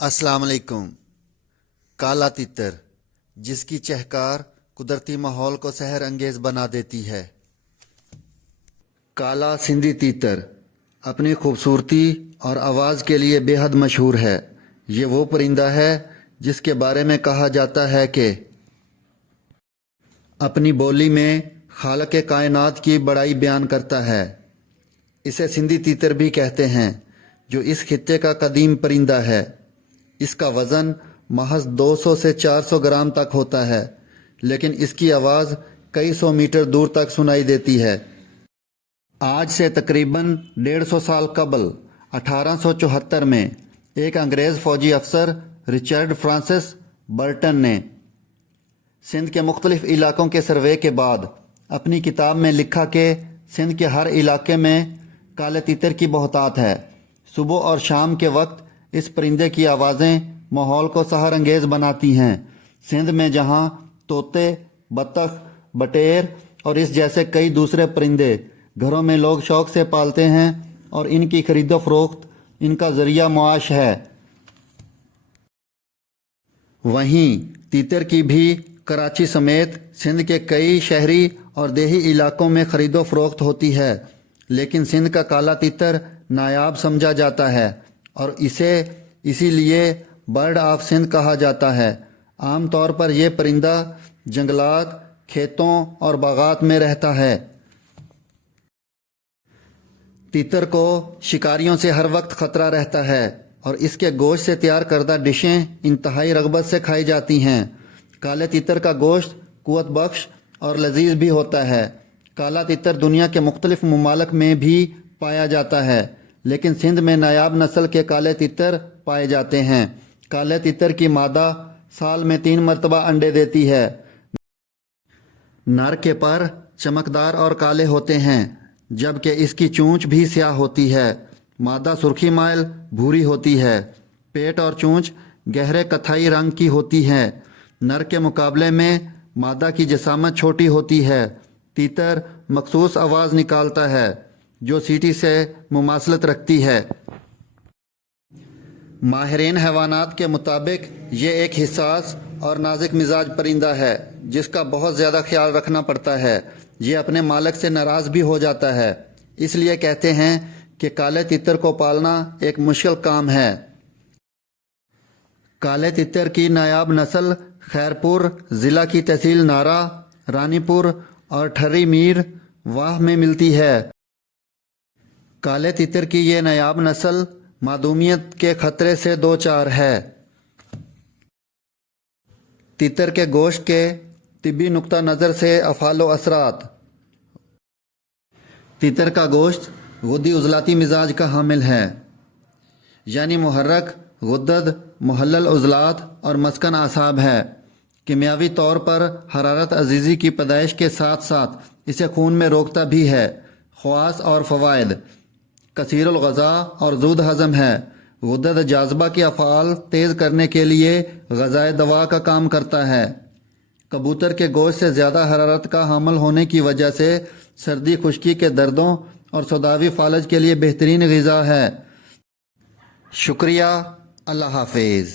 अस्सलाम वालेकुम। काला तितर, जिसकी चहकार कुदरती माहौल को सहर अंगेज बना देती है। काला सिंधी तीतर अपनी खूबसूरती और आवाज़ के लिए बेहद मशहूर है। ये वो परिंदा है जिसके बारे में कहा जाता है कि अपनी बोली में खालिक कायनात की बड़ाई बयान करता है। इसे सिंधी तीतर भी कहते हैं, जो इस खित्ते का कदीम परिंदा है। इसका वज़न महज 200 से 400 ग्राम तक होता है, लेकिन इसकी आवाज़ कई सौ मीटर दूर तक सुनाई देती है। आज से तकरीबन 150 साल कबल 1874 में एक अंग्रेज़ फ़ौजी अफसर रिचर्ड फ्रांसिस बर्टन ने सिंध के मुख्तलिफ इलाकों के सर्वे के बाद अपनी किताब में लिखा कि सिंध के हर इलाके में काले तीतर की बहुतात है। सुबह और शाम के वक्त इस परिंदे की आवाज़ें माहौल को सहर अंगेज बनाती हैं। सिंध में जहाँ तोते, बतख, बटेर और इस जैसे कई दूसरे परिंदे घरों में लोग शौक से पालते हैं और इनकी खरीदो फरोख्त इनका ज़रिया मुआश है, वहीं तीतर की भी कराची समेत सिंध के कई शहरी और देही इलाकों में खरीदो फरोख्त होती है। लेकिन सिंध का काला तीतर नायाब समझा जाता है और इसे इसीलिए बर्ड ऑफ सिंध कहा जाता है। आम तौर पर यह परिंदा जंगलात, खेतों और बागात में रहता है। तीतर को शिकारियों से हर वक्त ख़तरा रहता है और इसके गोश्त से तैयार करदा डिशें इंतहाई रग़बत से खाई जाती हैं। काले तीतर का गोश्त क़ुव्वत बख्श और लजीज भी होता है। काला तीतर दुनिया के मुख्तलिफ ममालिक में भी पाया जाता है, लेकिन सिंध में नायाब नस्ल के काले तीतर पाए जाते हैं। काले तीतर की मादा साल में 3 मरतबा अंडे देती है। नर के पर चमकदार और काले होते हैं, जबकि इसकी चोंच भी स्याह होती है। मादा सुर्खी माइल भूरी होती है। पेट और चोंच गहरे कत्थई रंग की होती है। नर के मुकाबले में मादा की जसामत छोटी होती है। तीतर मखसूस आवाज़ निकालता है जो सीटी से मुमासलत रखती है। माहिरीन हैवानात के मुताबिक ये एक हिस्सास और नाजुक मिजाज परिंदा है जिसका बहुत ज़्यादा ख्याल रखना पड़ता है। ये अपने मालिक से नाराज़ भी हो जाता है, इसलिए कहते हैं कि काले तीतर को पालना एक मुश्किल काम है। काले तीतर की नायाब नस्ल खैरपुर ज़िला की तहसील नारा, रानीपुर और ठर्री मीर वाह में मिलती है। काले तीतर की ये नायाब नस्ल मादूमियत के ख़तरे से दो चार है। तीतर के गोश्त के तिब्बी नुक्ता नज़र से अफ़ालो असरात। तीतर का गोश्त गुद्दी उज़लाती मिजाज का हामिल है, यानी मुहर्रक, गुद्दद, मुहल्लल उज़लात और मस्कन आसाब है। कीमियावी तौर पर हरारत अजीज़ी की पैदाइश के साथ साथ इसे खून में रोकता भी है। ख़वास और फ़वाइद: कसीरुल ग़ज़ा और ज़ूद हज़म है। गुद्दद जाज़बा के अफ़आल तेज़ करने के लिए ग़ज़ाए दवा का काम करता है। कबूतर के गोश्त से ज़्यादा हरारत का हामिल होने की वजह से सर्दी खुश्की के दर्दों और सौदावी फालज के लिए बेहतरीन ग़िज़ा है। शुक्रिया। अल्लाह हाफ़िज़।